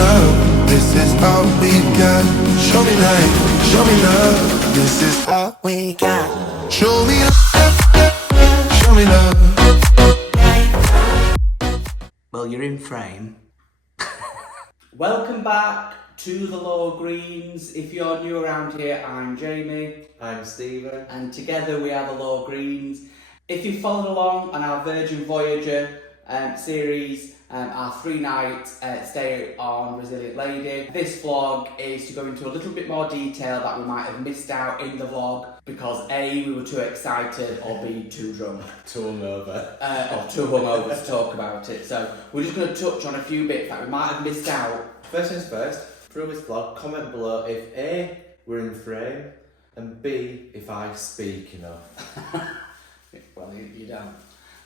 love, this is all we got. Show me light, show me love, this is all we got. Show me love, show me love. Well, you're in frame. Welcome back to the Low Greens. If you're new around here, I'm Jamie. I'm Stephen. And together we are the Low Greens. If you followed along on our Virgin Voyages series, our 3-night stay on Resilient Lady, this vlog is to go into a little bit more detail that we might have missed out in the vlog because A, we were too excited, or B, too drunk. Too hungover. Or too hungover to talk about it. So we're just going to touch on a few bits that we might have missed out. First things first, through this vlog, comment below if A, we're in frame, and B, if I speak enough. Well, you don't.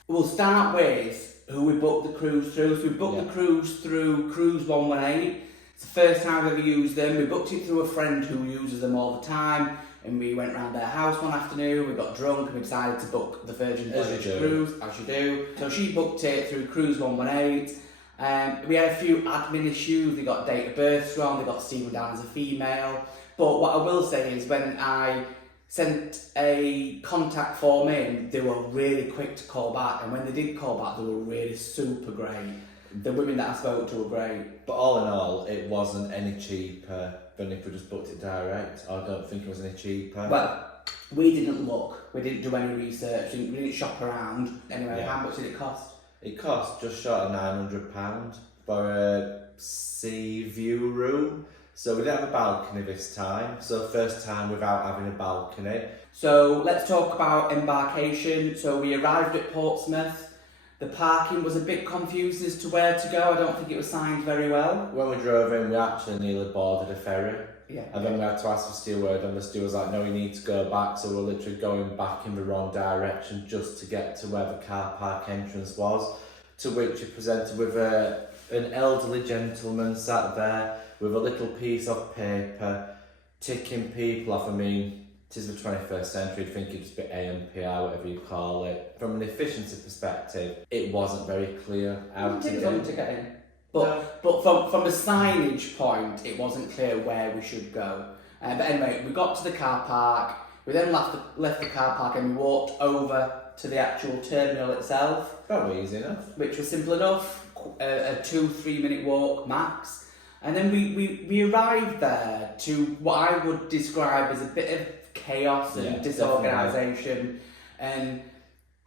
We'll start with who we booked the cruise through. So we booked the cruise through Cruise 118. It's the first time we've ever used them. We booked it through a friend who uses them all the time, and we went round their house one afternoon, we got drunk and we decided to book the Virgin Voyages cruise, as you do. So she booked it through Cruise 118. We had a few admin issues. They got date of birth wrong, they got Stephen down as a female. But what I will say is when I sent a contact form in, they were really quick to call back, and when they did call back, they were really super great. The women that I spoke to were great. But all in all, it wasn't any cheaper than if we just booked it direct. I don't think it was any cheaper. Well, we didn't look, we didn't do any research, we didn't shop around. Anyway, Yeah. How much did it cost? It cost just short of £900 for a sea view room. So we didn't have a balcony this time, so first time without having a balcony. So let's talk about Embarcation. So we arrived at Portsmouth. The parking was a bit confused as to where to go. I don't think it was signed very well. When we drove in, we actually nearly boarded a ferry. Yeah. And then we had to ask the steward, and the steward was like, no, you need to go back. So we're literally going back in the wrong direction just to get to where the car park entrance was. To which he presented with an elderly gentleman sat there with a little piece of paper, ticking people off. I mean, it is the 21st century, you'd think it'd just be AMPR, whatever you call it. From an efficiency perspective, it wasn't very clear how to get in. But from a signage point, it wasn't clear where we should go. But anyway, we got to the car park, we then left the car park and we walked over to the actual terminal itself. Probably easy enough. Which was simple enough, a 2-3 minute walk max. And then we arrived there to what I would describe as a bit of chaos and disorganisation. And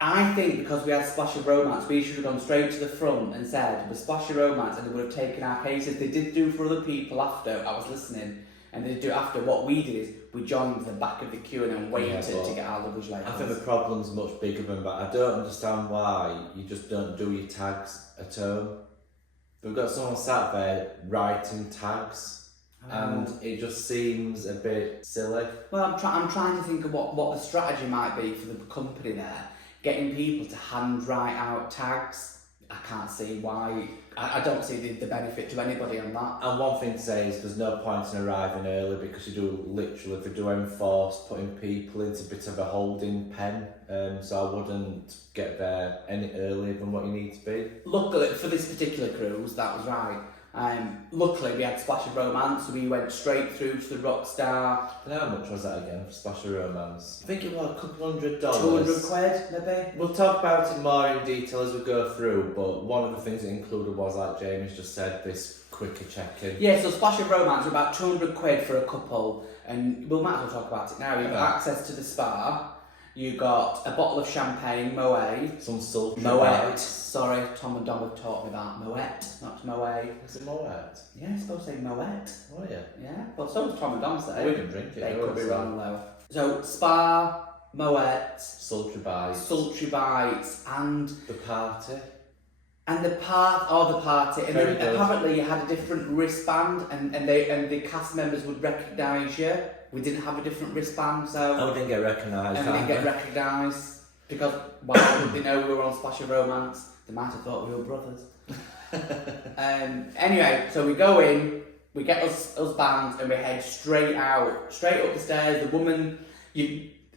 I think because we had Splash of Romance, we should have gone straight to the front and said, the Splash of Romance, and they would have taken our cases. They did do for other people after, I was listening, and they did do after. What we did is, we joined the back of the queue and then waited to get our luggage later. I think the problem's much bigger than that. I don't understand why you just don't do your tags at home. We've got someone sat there writing tags, and it just seems a bit silly. Well, I'm trying to think of what the strategy might be for the company there. Getting people to hand write out tags. I can't see why. I don't see the benefit to anybody on that. And one thing to say is there's no point in arriving early because you do literally, if you do enforce putting people into a bit of a holding pen. So I wouldn't get there any earlier than what you need to be. Luckily, for this particular cruise, that was right. Luckily, we had Splash of Romance, so we went straight through to the Rockstar. And how much was that again for Splash of Romance? I think it was a couple $100. £200 maybe? We'll talk about it more in detail as we go through, but one of the things it included was, like Jamie's just said, this quicker check-in. Yeah, so Splash of Romance was about £200 for a couple, and we might as well talk about it now. You've got access to the spa. You got a bottle of champagne, Moet. Some sultry Moet. Sorry, Tom and Dom have taught me that. Moet, not Moet. Is it Moet? Yeah, it's supposed to say Moet. Oh yeah. Yeah, well so does Tom and Dom say. We can drink it. They could be wrong though. So, spa, Moet. Sultry bites. Sultry bites, and... The party. And the party. And Very then good. apparently you had a different wristband, and the cast members would recognise you. We didn't have a different wristband, so... Oh, we didn't get recognised. And we didn't get recognised, because why would they know we were on Splash of Romance? They might have thought we were brothers. Anyway, so we go in, we get us bands, and we head straight up the stairs. The woman,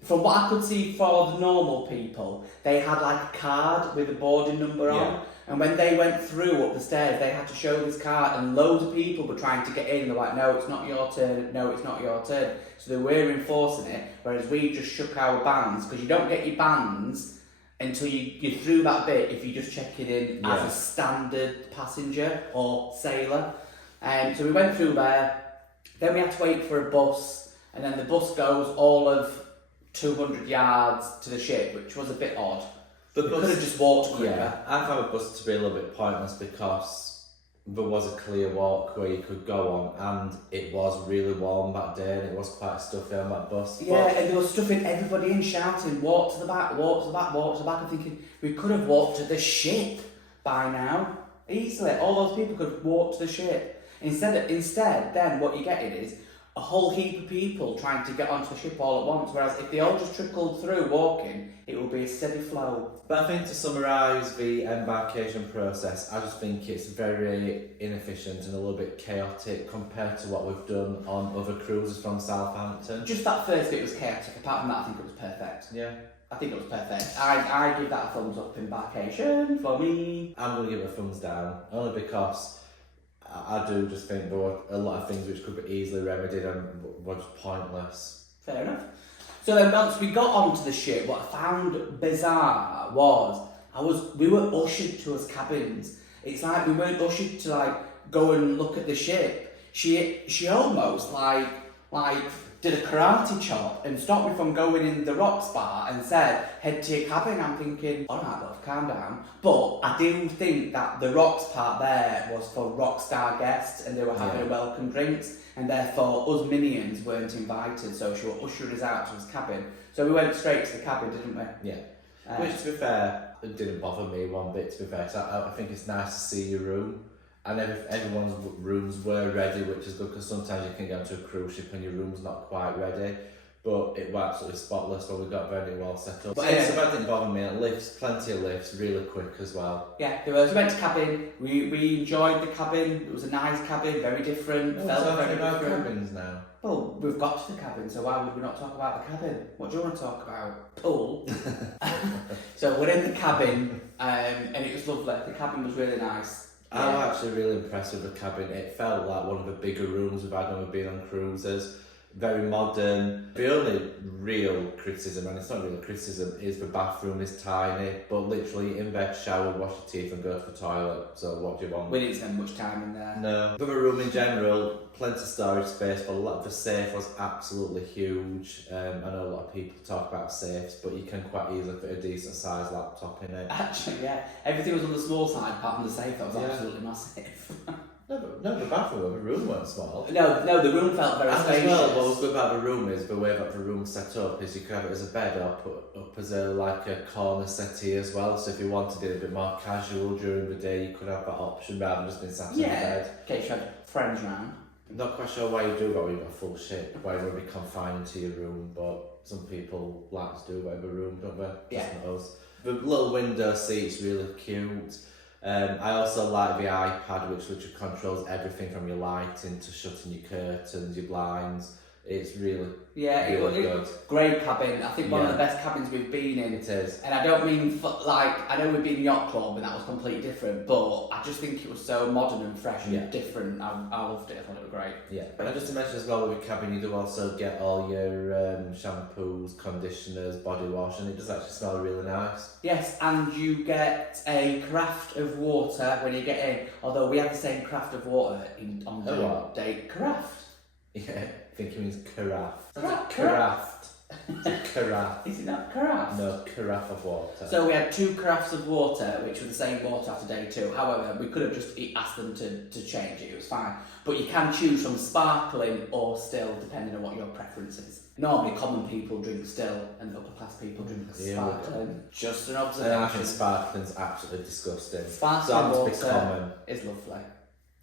From what I could see for the normal people, they had like a card with a boarding number on. And when they went through up the stairs, they had to show this card, and loads of people were trying to get in. They're like, no, it's not your turn, no, it's not your turn. So they were enforcing it, whereas we just shook our bands, because you don't get your bands until you're through that bit if you're just checking in as a standard passenger or sailor. So we went through there, then we had to wait for a bus, and then the bus goes all of 200 yards to the ship, which was a bit odd. But we could have just walked quicker. Yeah, I found the bus to be a little bit pointless because there was a clear walk where you could go on, and it was really warm that day, and it was quite stuffy on that bus. Yeah, and they were stuffing everybody in, shouting, walk to the back, walk to the back, walk to the back. I'm thinking, we could have walked to the ship by now. Easily. All those people could walk to the ship. Instead, then what you're getting is a whole heap of people trying to get onto the ship all at once, whereas if they all just trickled through walking, it would be a steady flow. But I think to summarise the embarkation process, I just think it's very inefficient and a little bit chaotic compared to what we've done on other cruises from Southampton. Just that first bit was chaotic. Apart from that, I think it was perfect. Yeah. I think it was perfect. I give that a thumbs up. Embarkation for me. I'm going to give it a thumbs down, only because I do just think there were a lot of things which could be easily remedied and were just pointless. Fair enough. So then once we got onto the ship, what I found bizarre was we were ushered to us cabins. It's like we weren't ushered to like go and look at the ship. She almost like did a karate chop and stopped me from going in the rocks bar and said, head to your cabin. I'm thinking, alright love, calm down. But I do think that the rocks part there was for rockstar guests, and they were having a welcome drinks, and therefore us minions weren't invited, so she was ushering us out to his cabin. So we went straight to the cabin, didn't we? Yeah. Which, to be fair, it didn't bother me one bit, to be fair. So I think it's nice to see your room. And everyone's rooms were ready, which is good, because sometimes you can get onto a cruise ship and your room's not quite ready. But it was absolutely spotless when we got very well set up. But so that didn't bother me. Lifts, plenty of lifts, really quick as well. Yeah, there was. We went to cabin. We enjoyed the cabin. It was a nice cabin, very different. Felt very about cabins now. Well, we've got to the cabin, so why would we not talk about the cabin? What do you want to talk about? Pool. So we're in the cabin, and it was lovely. The cabin was really nice. I was actually really impressed with the cabin. It felt like one of the bigger rooms we've had when we've been on cruises. Very modern. The only real criticism, and it's not really a criticism, is the bathroom is tiny, but literally in bed, shower, wash your teeth and go to the toilet. So what do you want? We didn't spend much time in there. No. The room in general, plenty of storage space, but a lot of the safe was absolutely huge. I know a lot of people talk about safes, but you can quite easily fit a decent sized laptop in it. Actually, yeah. Everything was on the small side, apart from the safe. That was absolutely massive. No, the bathroom, the room weren't small. No, the room felt very spacious. As well, what was good about the room is the way that the room's set up is you could have it as a bed or put up as a corner settee as well. So if you wanted it a bit more casual during the day, you could have that option rather than just being sat in bed. In case you had friends around. Not quite sure why you do that when you've got a full ship, why you want to be confined to your room, but some people like to do that in the room, don't they? Yeah. Just not us. The little window seat's really cute. I also like the iPad, which literally controls everything from your lighting to shutting your curtains, your blinds. It's really good. Great cabin. I think one of the best cabins we've been in. It is. And I don't mean I know we've been in yacht club and that was completely different, but I just think it was so modern and fresh and different. I loved it. I thought it was great. Yeah. And just to mention as well, with your cabin, you do also get all your shampoos, conditioners, body wash, and it does actually smell really nice. Yes, and you get a carafe of water when you get in. Although we have the same carafe of water on the day. Carafe. Yeah, I think it means carafe. Carafe. Carafe. Is it not carafe? No, carafe of water. So we had 2 carafes of water, which were the same water after day 2. However, we could have just asked them to change it. It was fine. But you can choose from sparkling or still, depending on what your preference is. Normally, common people drink still, and upper class people drink sparkling. Just an observation. I think sparkling's absolutely disgusting. Sparkling water common. is lovely.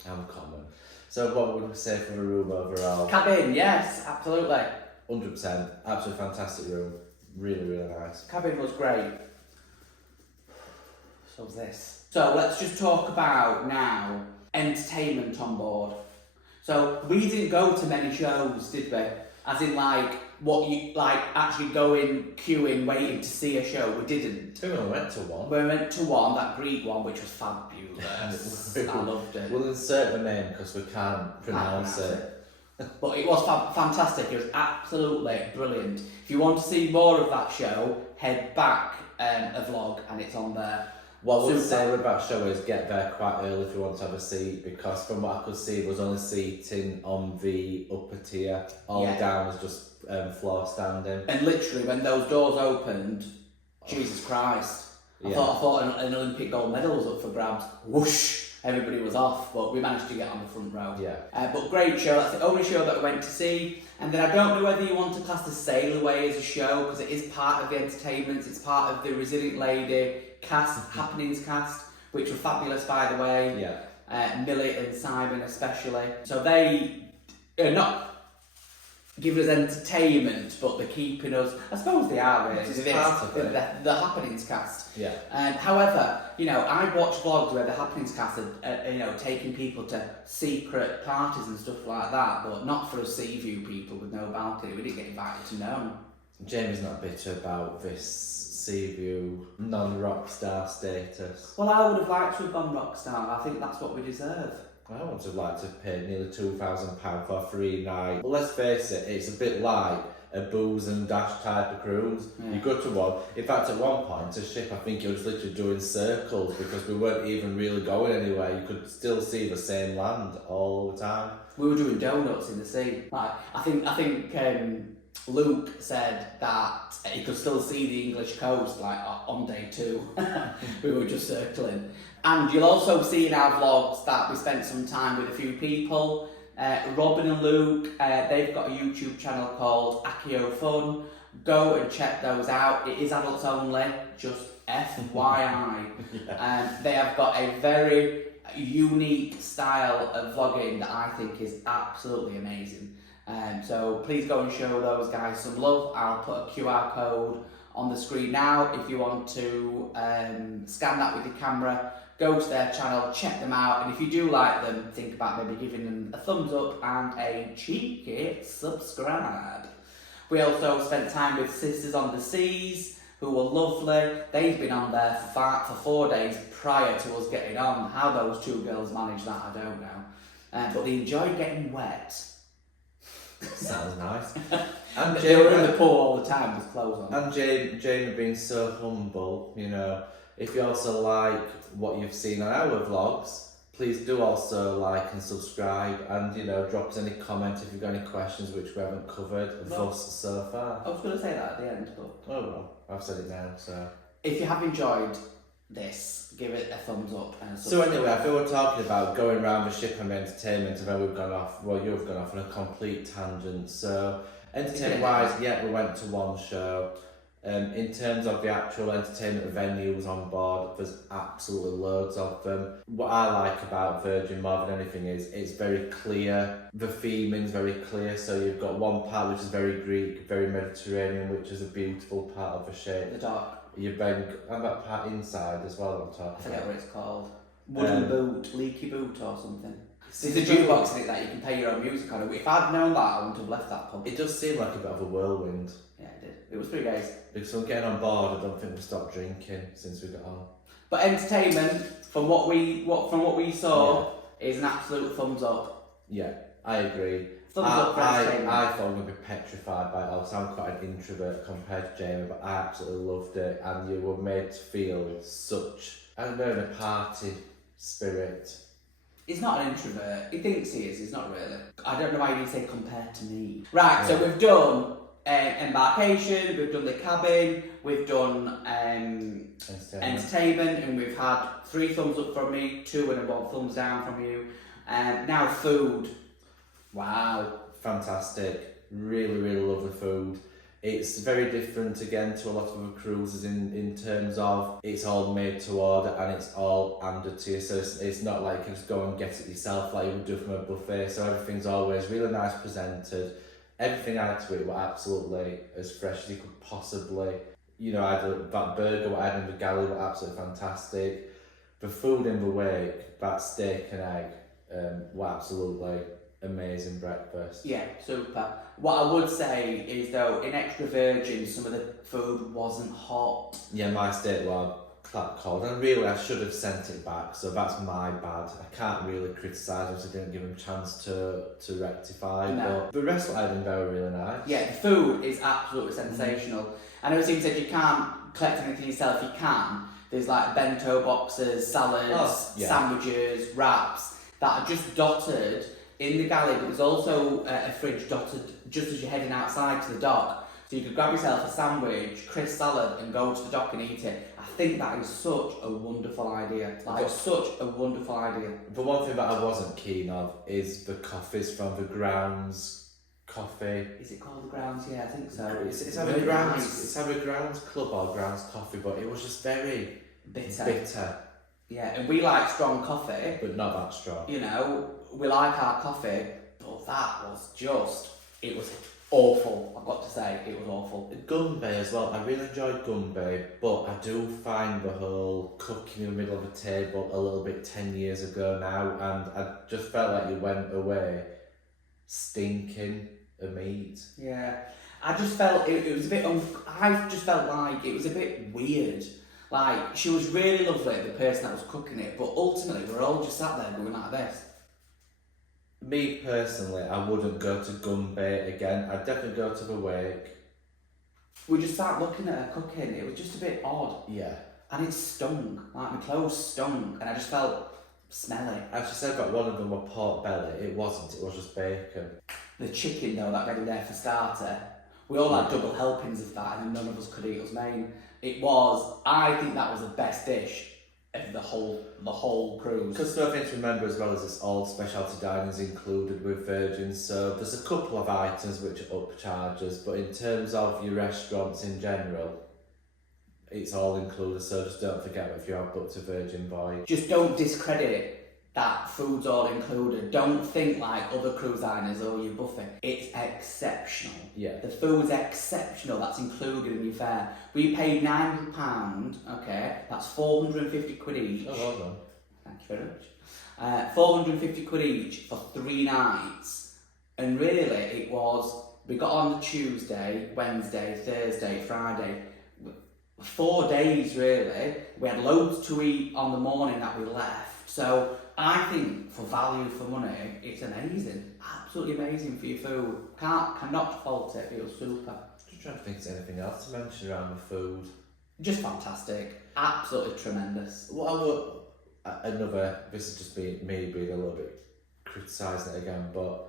I'm common. So what would we say for the room overall? Cabin, yes, absolutely. 100%. Absolutely fantastic room. Really, really nice. Cabin was great. So was this. So let's just talk about now entertainment on board. So we didn't go to many shows, did we? As in what you like actually going, queuing, waiting to see a show. We didn't. We went to one. We went to one, that Greek one, which was fabulous. I loved it. We'll insert the name because we can't pronounce it. But it was fantastic. It was absolutely brilliant. If you want to see more of that show, head back a vlog and it's on there. What we'll say with that show is get there quite early if you want to have a seat, because from what I could see there was only seating on the upper tier. All down was just floor standing. And literally when those doors opened, Jesus Christ, I thought an Olympic gold medal was up for grabs. Whoosh! Everybody was off, but we managed to get on the front row. Yeah. But great show. That's the only show that we went to see. And then I don't know whether you want to class the Sailaway as a show, because it is part of the entertainment. It's part of the Resilient Lady cast, Happenings cast, which were fabulous, by the way. Yeah. Millie and Simon especially. So they are not giving us entertainment, but they're keeping us. I suppose they are really. It's part of it. The Happenings cast. Yeah. However, I watch vlogs where the Happenings cast are, taking people to secret parties and stuff like that, but not for us sea view people with no balcony. We didn't get invited to none. Jamie's not bitter about this Seaview non-rockstar status. Well, I would have liked to have gone rockstar. I think that's what we deserve. I would have liked to pay nearly £2,000 for a free night. But let's face it, it's a bit like a booze and dash type of cruise. Yeah. You go to one. In fact, at one point, a ship, I think it was literally doing circles because we weren't even really going anywhere. You could still see the same land all the time. We were doing donuts in the sea. Like I think Luke said that he could still see the English coast like on day 2. We were just circling. And you'll also see in our vlogs that we spent some time with a few people. Robin and Luke, they've got a YouTube channel called Accio Fun. Go and check those out. It is adults only, just FYI. They have got a very unique style of vlogging that I think is absolutely amazing. So please go and show those guys some love. I'll put a QR code on the screen now if you want to scan that with your camera. Go to their channel, check them out, and if you do like them, think about maybe giving them a thumbs up and a cheeky subscribe. We also spent time with Sisters on the Seas, who were lovely. They've been on there for 4 days prior to us getting on. How those two girls managed that, I don't know. But they enjoy getting wet. Sounds nice. And they were in the pool all the time with clothes on. And Jamie being so humble, if you also like what you've seen on our vlogs, please do also like and subscribe, and drop us any comment if you've got any questions which we haven't covered of us so far. I was going to say that at the end, but oh well, I've said it now. So if you have enjoyed this, give it a thumbs up and so anyway, I feel we're talking about going around the ship and entertainment, and then we've gone off. Well, you've gone off on a complete tangent. So entertainment wise, we went to one show. In terms of the actual entertainment venues on board, there's absolutely loads of them. What I like about Virgin more than anything is it's very clear. The theming's very clear. So you've got one part which is very Greek, very Mediterranean, which is a beautiful part of the ship. The dock. And that part inside as well. I'm talking. I forget what it's called. Wooden boot, leaky boot or something. There's a jukebox in it that you can play your own music on. If I'd known that, I wouldn't have left that pub. It does seem like a bit of a whirlwind. Yeah, it did. It was pretty great. Because I'm getting on board, I don't think we stopped drinking since we got on. But entertainment, from what we saw, is an absolute thumbs up. Yeah, I agree. Thumbs up for entertainment. I thought I was going to be petrified by it all, because I'm quite an introvert compared to Jamie, but I absolutely loved it, and you were made to feel such, I don't know, a party spirit. He's not an introvert. He thinks he is. He's not really. I don't know why you say compared to me. Right, so we've done Embarcation, we've done the cabin, we've done entertainment, and we've had 3 thumbs up from me, 2 and 1 thumbs down from you. Now food. Wow. Fantastic. Really, really love the food. It's very different again to a lot of the cruises in terms of it's all made to order and it's all handed to you, so it's not like you can just go and get it yourself like you would do from a buffet. So everything's always really nice presented. Everything added to it were absolutely as fresh as you could possibly. That burger what I had in the galley were absolutely fantastic. The food in the wake, that steak and egg, were absolutely amazing breakfast. Yeah, super. What I would say is though, in Extra Virgin, some of the food wasn't hot. Yeah, my steak was quite cold, and really I should have sent it back, so that's my bad. I can't really criticise them, so I didn't give them a chance to rectify. No. But the rest of Edinburgh were really nice. Yeah, the food is absolutely sensational. I know it seems like you can't collect anything yourself, you can. There's like bento boxes, salads, sandwiches, wraps that are just dotted in the galley, but there's also a fridge dotted just as you're heading outside to the dock. So you could grab yourself a sandwich, crisp salad, and go to the dock and eat it. I think that is such a wonderful idea. Like, such a wonderful idea. But one thing that I wasn't keen of is the coffees from the Grounds Coffee. Is it called the Grounds? Yeah, I think so. It's either Grounds Club or Grounds Coffee, but it was just very bitter. Yeah, and we like strong coffee. But not that strong. You know, we like our coffee, but that was just, it was awful, I've got to say, it was awful. Gunbay as well, I really enjoyed Gunbay, but I do find the whole cooking in the middle of a table a little bit 10 years ago now, and I just felt like you went away stinking of meat. Yeah, I just felt it was a bit, I just felt like it was a bit weird. Like, she was really lovely, the person that was cooking it, but ultimately we were all just sat there going like this. Me personally, I wouldn't go to Gunbay again. I'd definitely go to the Wake. We just sat looking at her cooking, it was just a bit odd. Yeah. And it stunk, like my clothes stunk, and I just felt smelly. As she said that one of them were pork belly, it wasn't, it was just bacon. The chicken though, that ready there for starter, we all had double helpings of that and none of us could eat us main. I think that was the best dish of the whole cruise. Because the other thing to remember as well is it's all specialty dining is included with Virgin, so there's a couple of items which are upcharges, but in terms of your restaurants in general, it's all included, so just don't forget if you have booked a Virgin Voyage. Just don't discredit that food's all included. Don't think like other cruise liners or your buffet. It's exceptional. Yeah. The food's exceptional, that's included in your fare. We paid £900, okay, that's 450 quid each. Oh, well done. Thank you very much. 450 quid each for 3 nights. And really it was, we got on Tuesday, Wednesday, Thursday, Friday. 4 days really. We had loads to eat on the morning that we left. So I think for value for money, it's amazing. Absolutely amazing for your food. Cannot fault it. It was super. Just trying to think of anything else to mention around the food. Just fantastic. Absolutely tremendous. This is just me being a little bit criticising it again, but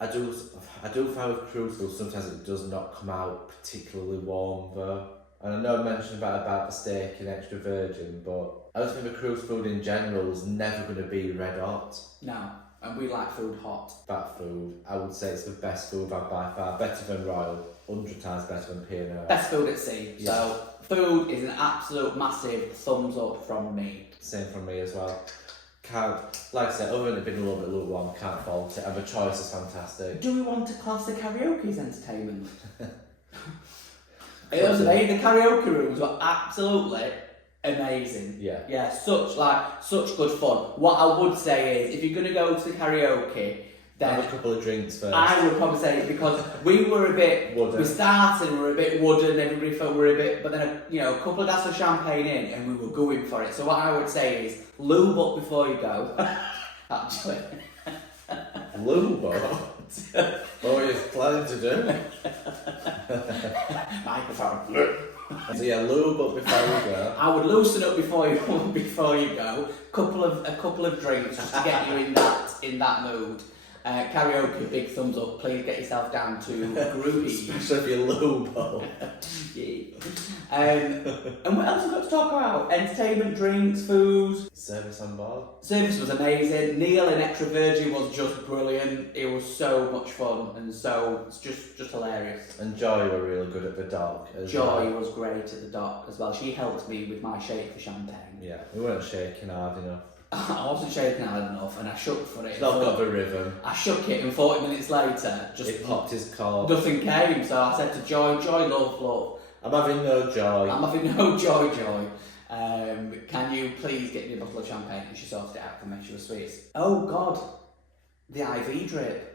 I do find with cruise food sometimes it does not come out particularly warm though. And I know I mentioned about the steak in Extra Virgin, but I just think the cruise food in general is never going to be red hot. No, and we like food hot. That food, I would say it's the best food I've by far. Better than Royal, 100 times better than P&O. Best food at sea. Yeah. So food is an absolute massive thumbs up from me. Same from me as well. Like I said, other than it being a little bit lukewarm, can't fault it, and the choice is fantastic. Do we want to class the karaoke as entertainment? It was amazing. The karaoke rooms were absolutely amazing. Yeah. Yeah, such good fun. What I would say is, if you're going to go to the karaoke, then have a couple of drinks first. I would probably say, because we were a bit wooden. We started, we were a bit wooden. Everybody felt we were a bit, but then a couple of glasses of champagne in, and we were going for it. So what I would say is, lube up before you go. Actually. Lube up. What were you planning to do? Microphone. So yeah, lube up before you go. I would loosen up before you go. A couple of drinks just to get you in that mood. Karaoke, big thumbs up. Please get yourself down to groovy. Especially if you lube up. Yeah. And what else have we got to talk about? Entertainment, drinks, food. Service on board. Service was amazing. Neil in Extra Virgin was just brilliant. It was so much fun, and so it's just hilarious. And Joy were really good at the dock as Joy well. was great at the dock as well. She helped me with my shake for champagne. Yeah, we weren't shaking hard enough. I wasn't shaking hard enough, and I shook for it. It's not got the rhythm. I shook it, and 40 minutes later, It popped his cord. nothing came. So I said to Joy, love. I'm having no joy. I'm having no joy. Can you please get me a bottle of champagne? And she sorted it out for me. She was sweet. Oh God, the IV drip.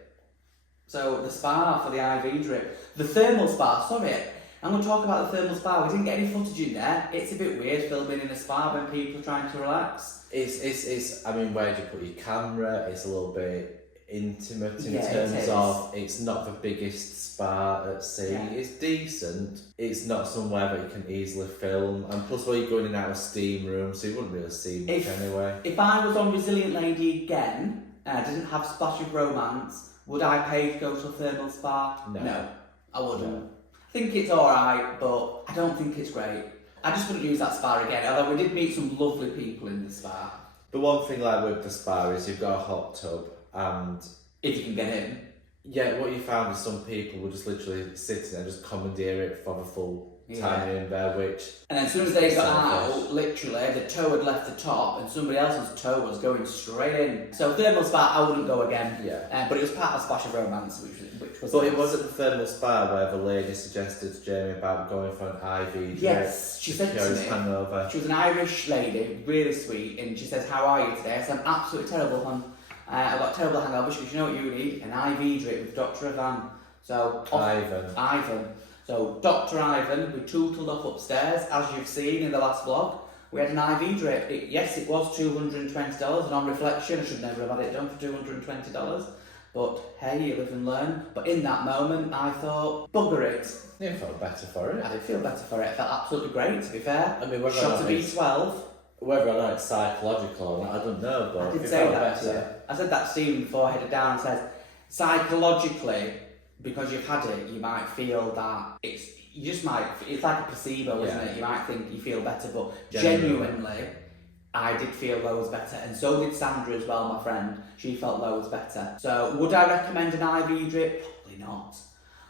So the spa for the IV drip. The thermal spa, sorry. I'm going to talk about the thermal spa. We didn't get any footage in there. It's a bit weird filming in a spa when people are trying to relax. It's. I mean, where do you put your camera? It's a little bit intimate in Yeah, it terms is. of it's not the biggest spa at sea. Yeah. It's decent. It's not somewhere that you can easily film. And plus, well, you're going in and out of steam room, so you wouldn't really see much anyway. If I was on Resilient Lady again, and I didn't have Splash of Romance, would I pay to go to a thermal spa? No. I wouldn't. No. I think it's alright, but I don't think it's great. I just wouldn't use that spa again, although we did meet some lovely people in the spa. The one thing like with the spa is you've got a hot tub, and If you can get in. yeah, what you found is some people will just literally sit in there and just commandeer it for the full time in there, which... And then as soon as they got Selfish. out, literally, the toe had left the top and somebody else's toe was going straight in. So thermal spa, I wouldn't go again. Yeah. But it was part of Splash of Romance, which was But nice. it was at the thermal spa where the lady suggested to Jamie about going for an IV drip. Yes, she said to cure his me. hangover. She was an Irish lady, really sweet, and she says, "How are you today?" I said, "I'm absolutely terrible, hon. I've got a terrible hangover." She goes, "You know what you need? An IV drip with Dr. Ivan." So Ivan. So Dr. Ivan, we tootled up upstairs, as you've seen in the last vlog. We had an IV drip. Yes, it was $220, and on reflection, I should never have had it done for $220. But hey, you live and learn. But in that moment, I thought, bugger it. You felt better for it. I did feel better for it. It felt absolutely great, to be fair. I mean, whether or Shot not of B12. Whether or not it's psychological or not, I don't know, but I did it say felt that to you. better. I said that to Stephen before I headed down. I said, psychologically, because you've had it, you might feel that it's like a placebo, isn't it? You might think you feel better, but genuinely, I did feel loads better, and so did Sandra as well, my friend. She felt loads better. So, would I recommend an IV drip? Probably not.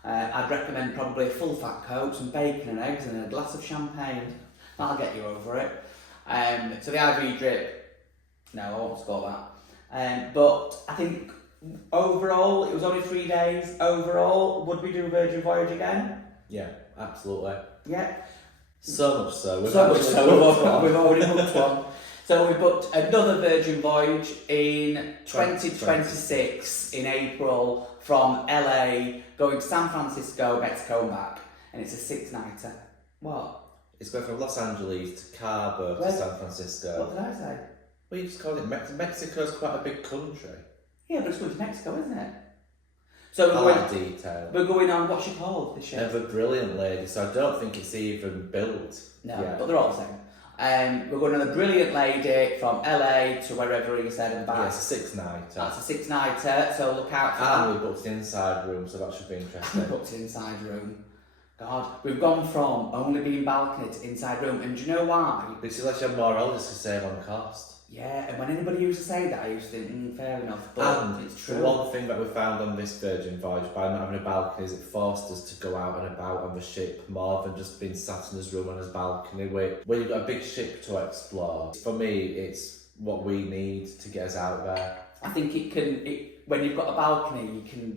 I'd recommend probably a full fat Coke, some bacon and eggs, and a glass of champagne. That'll get you over it. So the IV drip, no, I won't score that. But I think overall, it was only 3 days. Overall, would we do Virgin Voyage again? Yeah, absolutely. Yeah. So much so. We've already booked one. So we booked another Virgin Voyage in 2026 in April from LA, going to San Francisco, Mexico and back. And it's a 6-nighter. What? It's going from Los Angeles to Cabo to Where? San Francisco. What did I say? Well, you just call it Mexico's quite a big country. Yeah, but it's going to Mexico, isn't it? So I we're like detail. going on, what's she called, this ship? They're brilliant lady, so I don't think it's even built. No, yet. but they're all the same. We're going on a brilliant lady from LA to wherever you said and back. Yeah, it's a 6-nighter. That's a 6-nighter, so look out for that. And we booked the inside room, so that should be We interesting. booked an inside room. God, we've gone from only being balcony to inside room, and do you know why? Because unless you have more holidays to save on cost. Yeah, and when anybody used to say that, I used to think, fair enough, but And it's true. the one thing that we found on this Virgin Voyage by not having a balcony is it forced us to go out and about on the ship more than just being sat in this room on his balcony. Where you've got a big ship to explore. For me, it's what we need to get us out there. I think when you've got a balcony, you can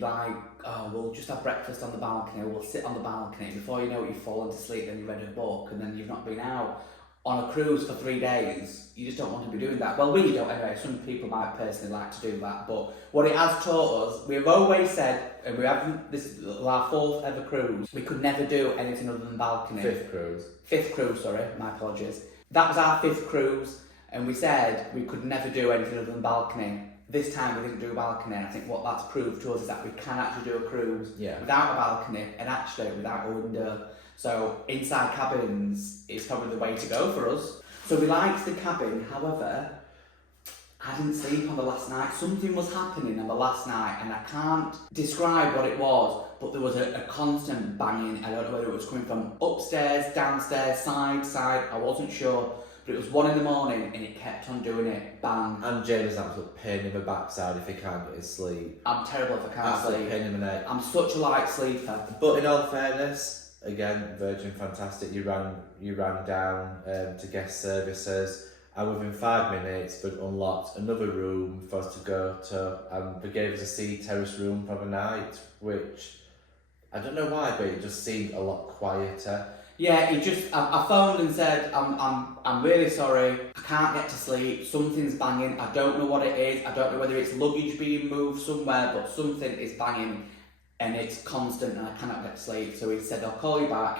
we'll just have breakfast on the balcony, we'll sit on the balcony. Before you know it, you've fallen to sleep, then you've read a book, and then you've not been out on a cruise for 3 days. You just don't want to be doing that. Well, we don't anyway. Some people might personally like to do that, but what it has taught us, we've always said, and we haven't, this is our 4th ever cruise, we could never do anything other than balcony. 5th cruise, sorry, my apologies. That was our 5th cruise, and we said we could never do anything other than balcony. This time we didn't do a balcony, and I think what that's proved to us is that we can actually do a cruise without a balcony and actually without a window. So inside cabins is probably the way to go for us. So we liked the cabin, however, I didn't sleep on the last night. Something was happening on the last night, and I can't describe what it was, but there was a constant banging. I don't know whether it was coming from upstairs, downstairs, side, I wasn't sure. But it was 1 a.m, and it kept on doing it. Bang. And James' absolute pain in the backside if he can't get his sleep. I'm terrible if I can't Absolute sleep. pain in the neck. I'm such a light sleeper. But in all fairness, again, Virgin fantastic. You ran down to guest services, and within 5 minutes, we'd unlocked another room for us to go to, and they gave us a sea terrace room for the night, which I don't know why, but it just seemed a lot quieter. Yeah, I phoned and said, I'm really sorry, I can't get to sleep, something's banging, I don't know what it is, I don't know whether it's luggage being moved somewhere, but something is banging and it's constant and I cannot get to sleep. So he said, I'll call you back.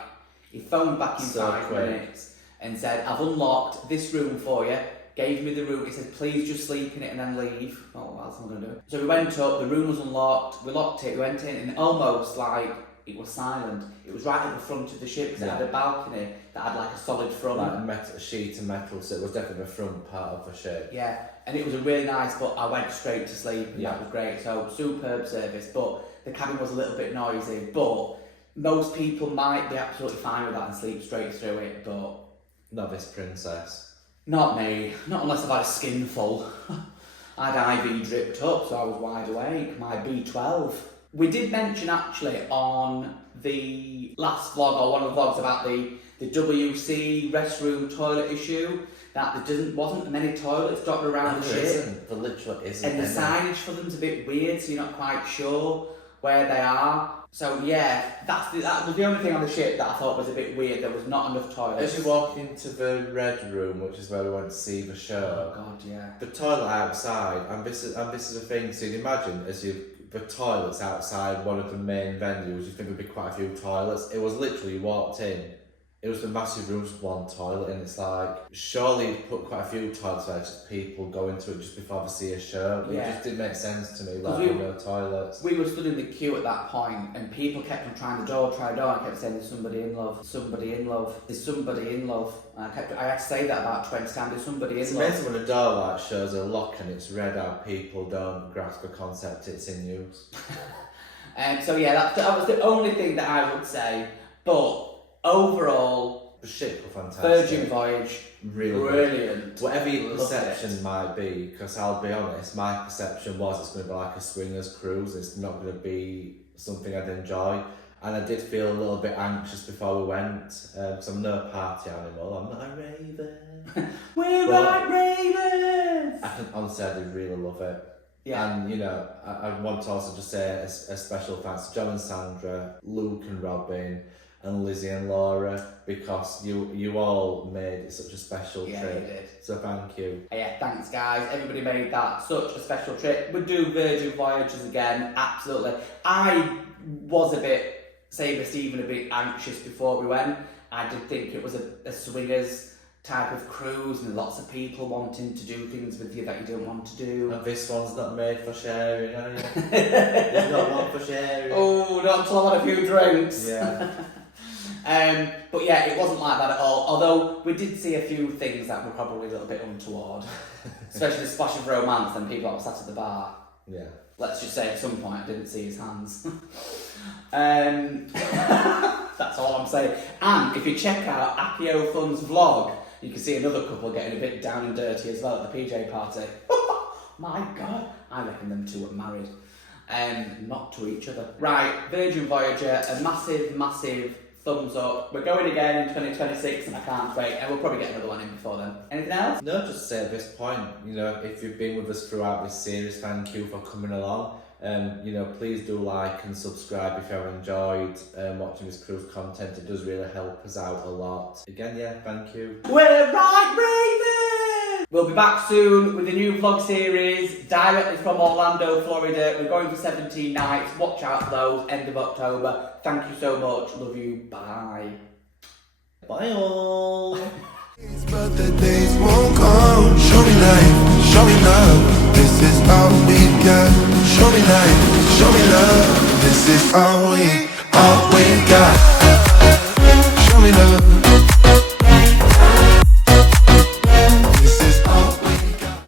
He phoned back in 5 minutes and said, I've unlocked this room for you, gave me the room, he said, please just sleep in it and then leave. Oh, what else am I going to do? So we went up, the room was unlocked, we locked it, we went in and almost like, it was silent. It was right at the front of the ship because it had a balcony that had like a solid front. Like a sheet of metal, so it was definitely the front part of the ship. Yeah, and it was a really nice, but I went straight to sleep and that was great. So superb service, but the cabin was a little bit noisy. But most people might be absolutely fine with that and sleep straight through it, but... Not this princess. Not me. Not unless I've had a skinful. I'd IV dripped up, so I was wide awake. My B12. We did mention actually on the last vlog or one of the vlogs about the WC restroom toilet issue that there wasn't many toilets dotted around the ship. There literally isn't. And the signage for them's a bit weird, so you're not quite sure where they are. So yeah, that was the only thing on the ship that I thought was a bit weird. There was not enough toilets. As you walk into the red room, which is where we went to see the show. Oh god, yeah. The toilet outside, and this is a thing. So you imagine the toilets outside one of the main venues, you think there'd be quite a few toilets. It was literally, you walked in, it was the massive rooms with one toilet, and it's like, surely you'd put quite a few toilets there, just people go into it just before they see a show. It just didn't make sense to me, like, no toilets. We were stood in the queue at that point, and people kept on trying the door, and kept saying, there's somebody in love, somebody in love, there's somebody in love. And I had to say that about 20 times, there's somebody in love. It's amazing when a door like shows a lock and it's red out, people don't grasp the concept it's in use. So yeah, that was the only thing that I would say, but overall, the ship were fantastic. Virgin Voyage, really brilliant. Whatever your perception might be, because I'll be honest, my perception was it's going to be like a swingers cruise. It's not going to be something I'd enjoy, and I did feel a little bit anxious before we went because I'm no party animal. I'm not a raven. We're like ravens. I can honestly, I did really love it. Yeah. And you know, I want to also just say a special thanks to John and Sandra, Luke and Robin, and Lizzie and Laura, because you all made it such a special trip. Yeah, you did. So thank you. Yeah, thanks guys. Everybody made that such a special trip. We'd do Virgin Voyages again, absolutely. I was a bit, same as Stephen, a bit anxious before we went. I did think it was a swingers type of cruise and lots of people wanting to do things with you that you don't want to do. And this one's not made for sharing, are you? It's not one for sharing. Oh, not until I've had a few drinks. Yeah. But yeah, it wasn't like that at all. Although we did see a few things that were probably a little bit untoward, especially the splash of romance and people that were sat at the bar. Yeah. Let's just say at some point I didn't see his hands. That's all I'm saying. And if you check out Appio Fun's vlog, you can see another couple getting a bit down and dirty as well at the PJ party. My God, I reckon them two are married. Not to each other. Right, Virgin Voyager, a massive, massive thumbs up. We're going again in 2026 and I can't wait, and we'll probably get another one in before then. Anything else? No, just say at this point, you know, if you've been with us throughout this series, thank you for coming along. You know, please do like and subscribe if you have enjoyed watching this cruise content. It does really help us out a lot. Again, yeah, thank you. We're right, Raven! We'll be back soon with a new vlog series directly from Orlando, Florida. We're going for 17 nights. Watch out for those, end of October. Thank you so much. Love you. Bye. Bye all. But the days won't come. Show me life, show me love. This is all we got. Show me life, show me love. This is all we got. Show me love.